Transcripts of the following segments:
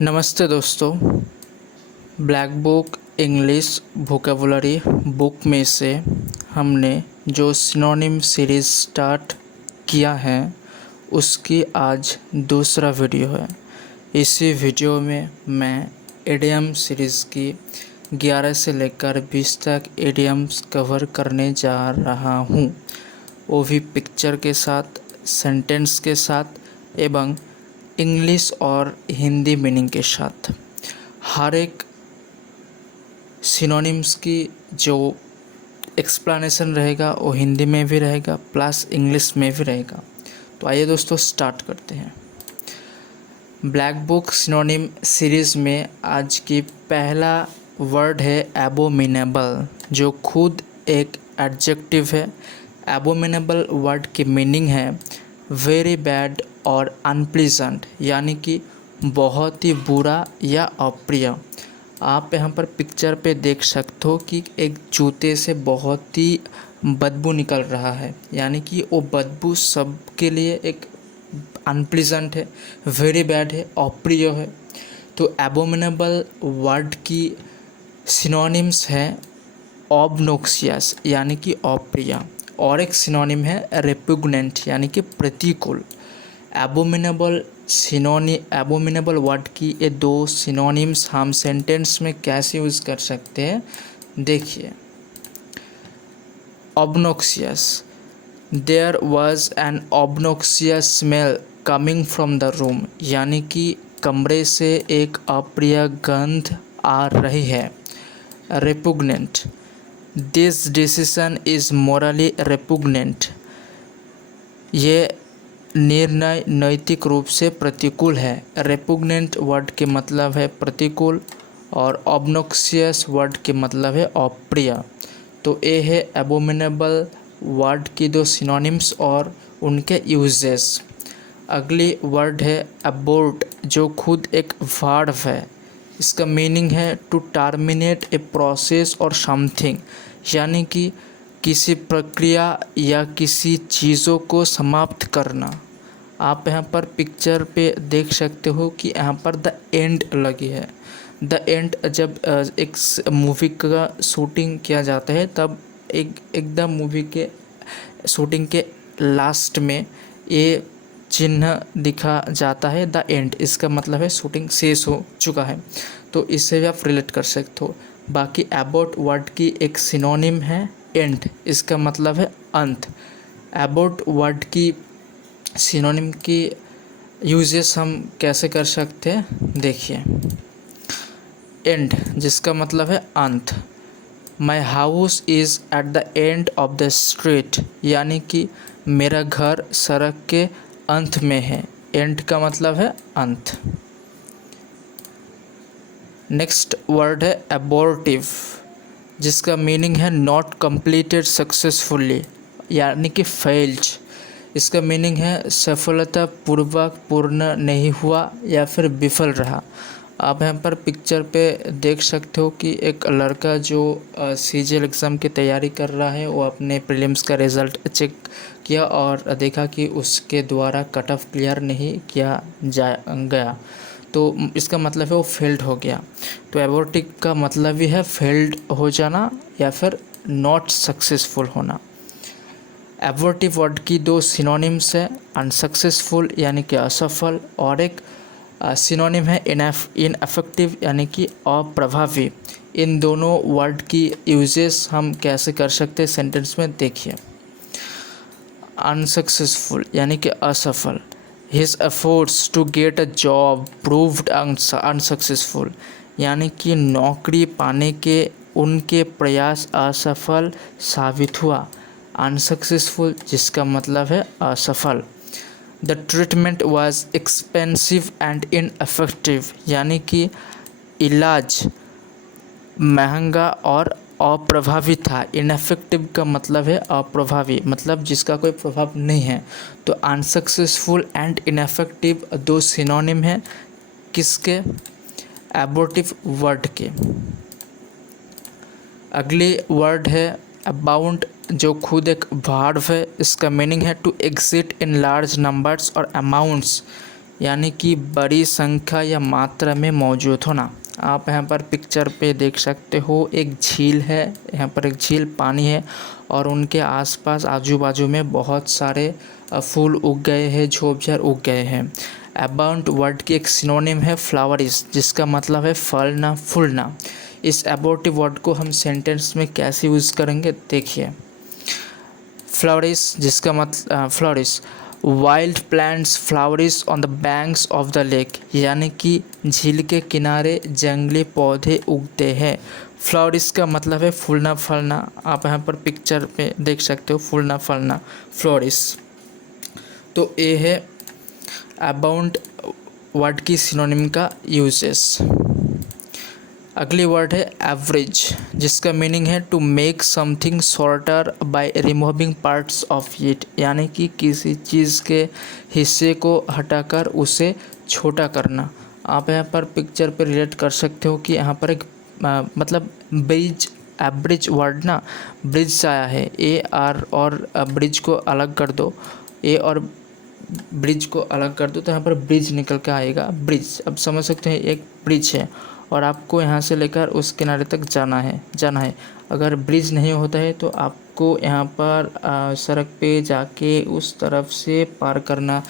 नमस्ते दोस्तों। Black book English vocabulary book में से हमने जो सिनोनिम सीरीज़ स्टार्ट किया है उसकी आज दूसरा वीडियो है। इसी वीडियो में मैं इडियम सीरीज़ की 11 से लेकर 20 तक इडियम्स कवर करने जा रहा हूँ, वो भी पिक्चर के साथ, सेंटेंस के साथ एवं इंग्लिश और हिंदी मीनिंग के साथ। हर एक सिनोनिम्स की जो एक्सप्लेनेशन रहेगा वो हिंदी में भी रहेगा प्लस इंग्लिश में भी रहेगा। तो आइए दोस्तों स्टार्ट करते हैं। ब्लैक बुक सिनोनिम सीरीज़ में आज की पहला वर्ड है एबोमिनेबल, जो खुद एक एडजेक्टिव है। एबोमिनेबल वर्ड की मीनिंग है वेरी बैड और अनप्लीजेंट, यानी कि बहुत ही बुरा या अप्रिय। आप यहाँ पर पिक्चर पे देख सकते हो कि एक जूते से बहुत ही बदबू निकल रहा है, यानी कि वो बदबू सबके लिए एक अनप्लीजेंट है, वेरी बैड है, अप्रिय है। तो एबोमिनेबल वर्ड की सिनोनिम्स हैं ऑब्नोक्सियस, यानी कि अप्रिय, और एक सिनोनिम है रेपुग्नेंट, यानी कि प्रतिकूल। एबोमिनेबल वर्ड की ये दो सिनोनिम्स हम सेंटेंस में कैसे यूज़ कर सकते हैं, देखिए। Obnoxious, there was an obnoxious smell coming from the room, यानी कि कमरे से एक अप्रिय गंध आ रही है। रेपुग्नेंट, दिस डिसीजन इज़ मोरली रेपुग्नेंट, ये निर्णय नैतिक रूप से प्रतिकूल है। रेपुग्नेंट वर्ड के मतलब है प्रतिकूल और ऑब्नोक्सियस वर्ड के मतलब है अप्रिय। तो ये है एबोमिनेबल वर्ड की दो सिनोनिम्स और उनके यूजेस। अगली वर्ड है अबोर्ट, जो खुद एक वर्ब है। इसका मीनिंग है टू टर्मिनेट ए प्रोसेस और समथिंग, यानी कि किसी प्रक्रिया या किसी चीज़ों को समाप्त करना। आप यहाँ पर पिक्चर पे देख सकते हो कि यहाँ पर द एंड लगी है। द एंड, जब एक मूवी का शूटिंग किया जाता है तब एकदम मूवी के शूटिंग के लास्ट में ये चिन्ह दिखा जाता है द एंड। इसका मतलब है शूटिंग शेष हो चुका है, तो इससे भी आप रिलेट कर सकते हो। बाकी अबाउट वर्ड की एक सिनोनिम है एंड, इसका मतलब है अंत। अबाउट वर्ड की सिनोनिम की यूजेस हम कैसे कर सकते हैं, देखिए। एंड, जिसका मतलब है अंत। My house is at the end of the street, यानी कि मेरा घर सड़क के अंत में है। एंड का मतलब है अंत। नेक्स्ट वर्ड है एबॉर्टिव, जिसका मीनिंग है नॉट कंप्लीटेड सक्सेसफुली, यानी कि फेल्ड। इसका मीनिंग है सफलतापूर्वक पूर्ण नहीं हुआ या फिर विफल रहा। आप यहाँ पर पिक्चर पे देख सकते हो कि एक लड़का जो सीजीएल एग्ज़ाम की तैयारी कर रहा है, वो अपने प्रीलिम्स का रिज़ल्ट चेक किया और देखा कि उसके द्वारा कट ऑफ क्लियर नहीं किया गया, तो इसका मतलब है वो फेल्ड हो गया। तो एबॉर्टिव का मतलब भी है फेल्ड हो जाना या फिर नॉट सक्सेसफुल होना। एबॉर्टिव वर्ड की दो सिनोनिम्स है अनसक्सेसफुल, यानी कि असफल, और एक सिनोनिम है इनएफेक्टिव, यानी कि अप्रभावी। इन दोनों वर्ड की यूजेस हम कैसे कर सकते हैं सेंटेंस में, देखिए। अनसक्सेसफुल, यानी कि असफल। His efforts to get a job proved unsuccessful, यानी कि नौकरी पाने के उनके प्रयास असफल साबित हुआ। अनसक्सेसफुल, जिसका मतलब है असफल। The treatment was expensive and ineffective, यानी कि इलाज महंगा और अप्रभावी था। इनएफेक्टिव का मतलब है अप्रभावी, मतलब जिसका कोई प्रभाव नहीं है। तो अनसक्सेसफुल एंड इनएफेक्टिव दो सिनोनिम है किसके, एबॉर्टिव वर्ड के। अगली वर्ड है अबाउंड, जो खुद एक वर्ब है। इसका मीनिंग है to exit in large numbers और अमाउंट्स, यानी कि बड़ी संख्या या मात्रा में मौजूद होना। आप यहाँ पर पिक्चर पे देख सकते हो, एक झील है, यहाँ पर एक झील, पानी है और उनके आसपास आजू बाजू में बहुत सारे फूल उग गए हैं, झोपझाड़ उग गए हैं। अबाउंड वर्ड की एक सिनोनिम है फ्लावरिश, जिसका मतलब है फलना, फूलना। इस अबाउटिव वर्ड को हम सेंटेंस में कैसे यूज़ करेंगे देखिए। फ्लावरिश, जिसका मतलब flourish, wild plants flourish on the banks of the lake, यानी कि झील के किनारे जंगली पौधे उगते हैं। फ्लावरिश का मतलब है फूलना, फलना। आप यहाँ पर पिक्चर पे देख सकते हो, फूलना, फलना, फ्लोरिश। तो ये है अबाउंड वर्ड की सिनोनिम का यूजेस। अगली वर्ड है एवरेज, जिसका मीनिंग है to make something shorter by removing parts of it, यानी कि किसी चीज़ के हिस्से को हटाकर उसे छोटा करना। आप यहाँ पर पिक्चर पर रिलेट कर सकते हो कि यहाँ पर एक मतलब ब्रिज, एवरेज वर्ड ना ब्रिज से आया है। ए आर और ब्रिज को अलग कर दो, ए और ब्रिज को अलग कर दो तो यहाँ पर ब्रिज निकल के आएगा, ब्रिज। अब समझ सकते हैं एक ब्रिज है और आपको यहाँ से लेकर उस किनारे तक जाना है। अगर ब्रिज नहीं होता है तो आपको यहाँ पर सड़क पे जाके उस तरफ से पार करना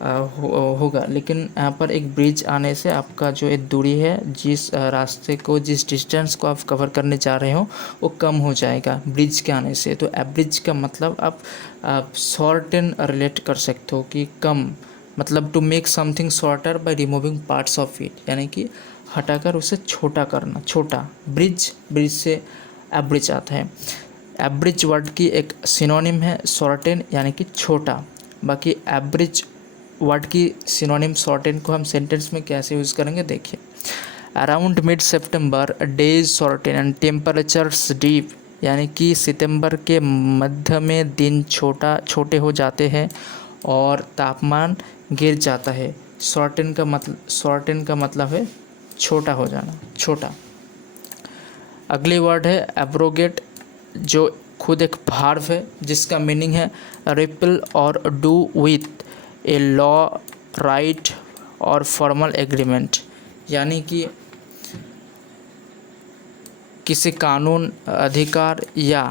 होगा। लेकिन यहाँ पर एक ब्रिज आने से आपका जो एक दूरी है, जिस रास्ते को, जिस डिस्टेंस को आप कवर करने जा रहे हो वो कम हो जाएगा ब्रिज के आने से। तो एवरेज का मतलब आप शॉर्टन रिलेट कर सकते हो कि कम, मतलब to make something shorter by removing parts of it, यानी कि हटाकर उसे छोटा करना, छोटा। ब्रिज, ब्रिज से एवरेज आता है। एवरेज वर्ड की एक सिनोनिम है शॉर्टेन, यानी कि छोटा। बाकी एवरेज वर्ड की सिनोनिम शॉर्टेन को हम सेंटेंस में कैसे यूज़ करेंगे देखिए। Around mid September days shorten and temperatures deep, यानी कि सितंबर के मध्य में दिन छोटे हो जाते हैं और तापमान गिर जाता है। शॉर्टेन का मतलब है छोटा हो जाना, छोटा। अगली वर्ड है एब्रोगेट, जो खुद एक भार्व है, जिसका मीनिंग है रिपल और do with a law, right और फॉर्मल एग्रीमेंट, यानी कि किसी कानून, अधिकार या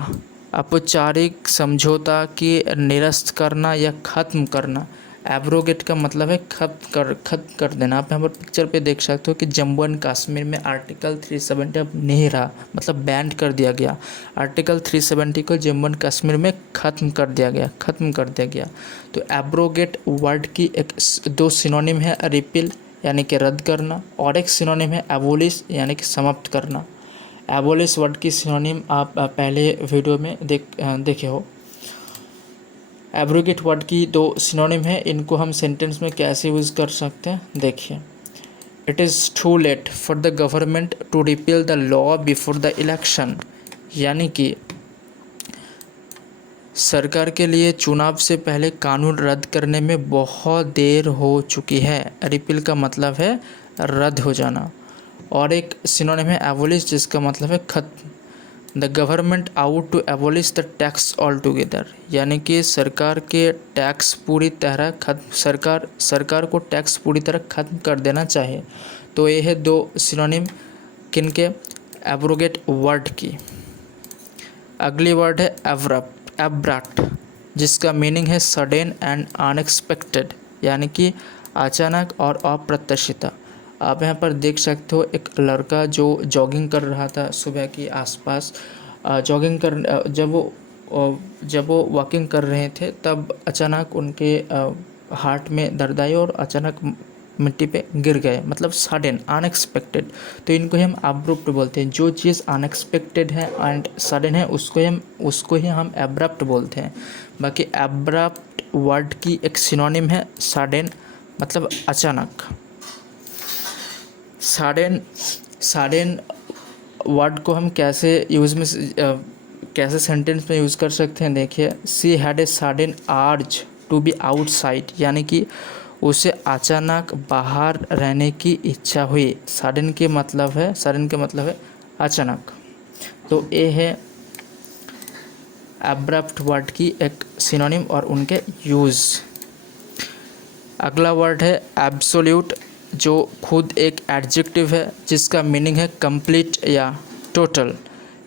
औपचारिक समझौता की निरस्त करना या ख़त्म करना। एब्रोगेट का मतलब है खत्म कर देना। आप यहाँ पर पिक्चर पे देख सकते हो कि जम्मू एंड कश्मीर में आर्टिकल 370 अब नहीं रहा, मतलब बैन कर दिया गया। आर्टिकल 370 को जम्मू एंड कश्मीर में ख़त्म कर दिया गया। तो एब्रोगेट वर्ड की दो सिनोनिम है, रिपील यानी कि रद्द करना, और एक सिनोनिम है एबोलिश यानी कि समाप्त करना। एबोलिश वर्ड की सिनोनिम आप पहले वीडियो में देखे हो। एब्रोगेट वर्ड की दो सिनोनिम है, इनको हम सेंटेंस में कैसे यूज़ कर सकते हैं देखिए। It is too late for the government to repeal the law before the election, यानी कि सरकार के लिए चुनाव से पहले कानून रद्द करने में बहुत देर हो चुकी है। रिपील का मतलब है रद्द हो जाना। और एक सिनोनिम है एबोलिश, जिसका मतलब है खत्म। The government ought to abolish the tax altogether, यानी कि सरकार के टैक्स पूरी तरह खत्म, सरकार को टैक्स पूरी तरह खत्म कर देना चाहिए। तो ये है दो सिनोनिम किनके, एब्रोगेट वर्ड की। अगली वर्ड है एब्रप्ट, जिसका मीनिंग है सडन एंड अनएक्सपेक्टेड, यानी कि अचानक और अप्रत्याशित। आप यहाँ पर देख सकते हो एक लड़का जो जॉगिंग कर रहा था सुबह के आसपास, जब वो वॉकिंग कर रहे थे तब अचानक उनके हार्ट में दर्द आई और अचानक मिट्टी पे गिर गए, मतलब सडन, अनएक्सपेक्टेड। तो इनको ही हम अब्रप्ट बोलते हैं। जो चीज़ अनएक्सपेक्टेड है एंड सडन है उसको ही हम एब्रप्ट बोलते हैं। बाकी एब्रप्ट वर्ड की एक सिनोनिम है सडन, मतलब अचानक। सडन वर्ड को हम कैसे सेंटेंस में यूज़ कर सकते हैं देखिए। She had a sudden urge to be outside, यानी कि उसे अचानक बाहर रहने की इच्छा हुई। सडन के मतलब है अचानक। तो ये है एब्रप्ट वर्ड की एक सिनोनिम और उनके यूज़। अगला वर्ड है एब्सोल्यूट, जो खुद एक एडजेक्टिव है जिसका मीनिंग है कंप्लीट या टोटल,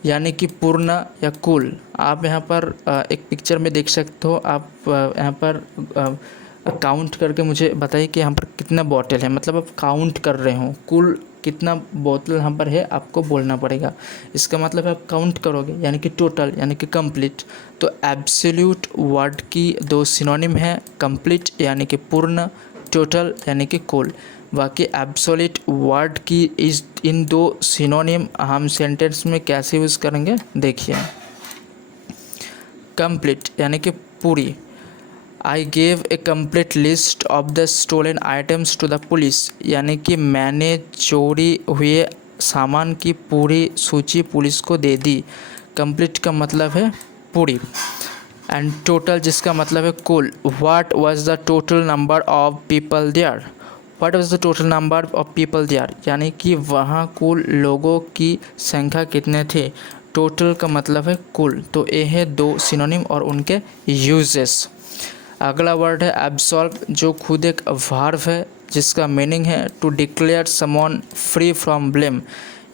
यानी कि पूर्ण या कुल। आप यहाँ पर एक पिक्चर में देख सकते हो। आप यहाँ पर काउंट करके मुझे बताइए कि यहाँ पर कितना बॉटल है, मतलब आप काउंट कर रहे हो कुल कितना बोतल यहाँ पर है, आपको बोलना पड़ेगा। इसका मतलब है आप काउंट करोगे, यानी कि टोटल यानी कि कंप्लीट। तो एब्सोल्यूट वर्ड की दो सिनोनिम है, कंप्लीट यानी कि पूर्ण, टोटल यानी कि कुल। बाकी एब्सोल्यूट वर्ड की इन दो सिनोनिम हम सेंटेंस में कैसे यूज़ करेंगे देखिए। कंप्लीट यानी कि पूरी। I gave a complete list of the stolen items to the police, यानी कि मैंने चोरी हुए सामान की पूरी सूची पुलिस को दे दी। कंप्लीट का मतलब है पूरी। एंड टोटल जिसका मतलब है कुल। What was the total number of people there, what was the total number of people there, यानी कि वहाँ कुल लोगों की संख्या कितने थे। टोटल का मतलब है कुल। तो ये है दो सिनोनिम और उनके यूजेस। अगला वर्ड है एब्सॉल्व, जो खुद एक वर्ब है जिसका मीनिंग है to declare someone free from blame,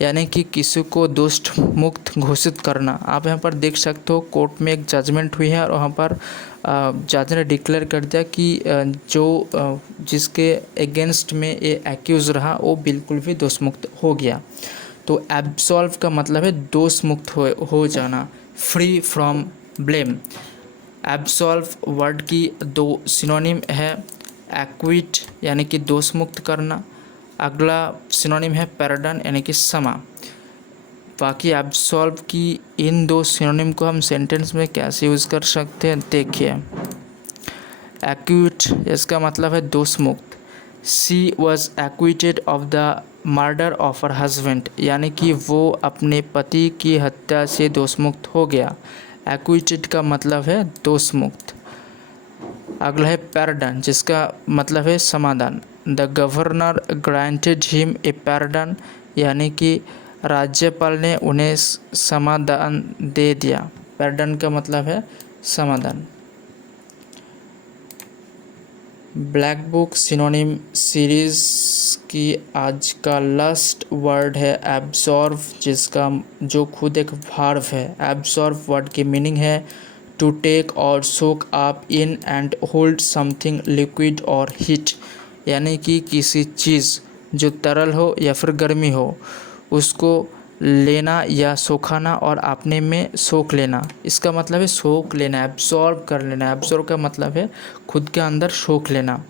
यानी कि किसी को दोष मुक्त घोषित करना। आप यहाँ पर देख सकते हो कोर्ट में एक जजमेंट हुई है और वहाँ पर जज ने डिक्लेयर कर दिया कि जिसके अगेंस्ट में ये एक्यूज़ रहा वो बिल्कुल भी दोष मुक्त हो गया। तो एब्सॉल्व का मतलब है दोष मुक्त हो जाना, free from blame. Absolve word की दो सिनोनिम है, एक्विट यानी कि दोष मुक्त करना, अगला सिनोनिम है पैराडन यानी कि क्षमा। बाकी एब्सॉल्व की इन दो सिनोनिम को हम सेंटेंस में कैसे यूज़ कर सकते हैं देखिए। एक्विट इसका मतलब है दोष मुक्त। She was acquitted of the murder of her husband, यानी कि वो अपने पति की हत्या से दोष मुक्त हो गया। एक्विटेड का मतलब है दोष मुक्त। अगला है पैराडन जिसका मतलब है समाधान। The governor granted him a pardon, यानी कि राज्यपाल ने उन्हें समाधान दे दिया। पैराडन का मतलब है समाधान। ब्लैक बुक सिनोनिम सीरीज़ की आज का लास्ट वर्ड है एब्जॉर्व, जो खुद एक वर्ब है। एब्जॉर्व वर्ड की मीनिंग है to take or soak up in and hold something liquid or heat, यानी कि किसी चीज़ जो तरल हो या फिर गर्मी हो उसको लेना या सोखाना और अपने में सोख लेना। इसका मतलब है सोख लेना, एब्जॉर्ब कर लेना। एब्जॉर्ब का मतलब है खुद के अंदर सोख लेना।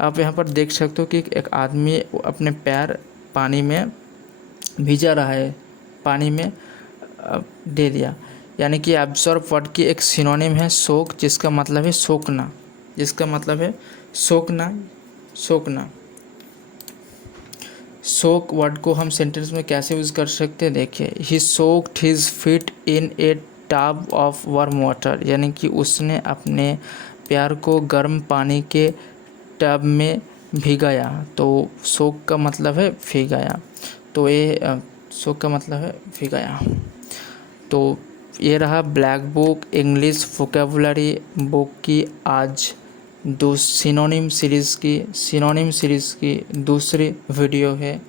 आप यहाँ पर देख सकते हो कि एक आदमी अपने पैर पानी में भिजा रहा है, पानी में दे दिया, यानी कि एब्जॉर्ब वर्ड की एक सिनोनिम है सोख, जिसका मतलब है सोखना, जिसका मतलब है सोखना, सोखना। सोक वर्ड को हम सेंटेंस में कैसे यूज़ कर सकते हैं देखिए। He soaked his feet in a tub of warm water, यानी कि उसने अपने पैर को गर्म पानी के टब में भिगाया। तो सोक का मतलब है भिगाया। तो ये सोक का मतलब है भिगाया। तो ये रहा black book English vocabulary book की आज दो सिनोनिम सीरीज़ की दूसरी वीडियो है,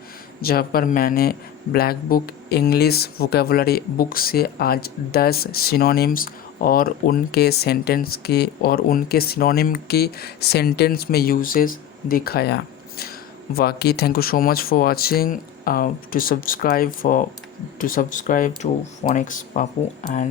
जहाँ पर मैंने black book English vocabulary book से आज 10 सिनोनिम्स और उनके सेंटेंस की और उनके सिनोनिम की सेंटेंस में यूजेस दिखाया। बाकी thank you so much for watching. To subscribe to phonics papu and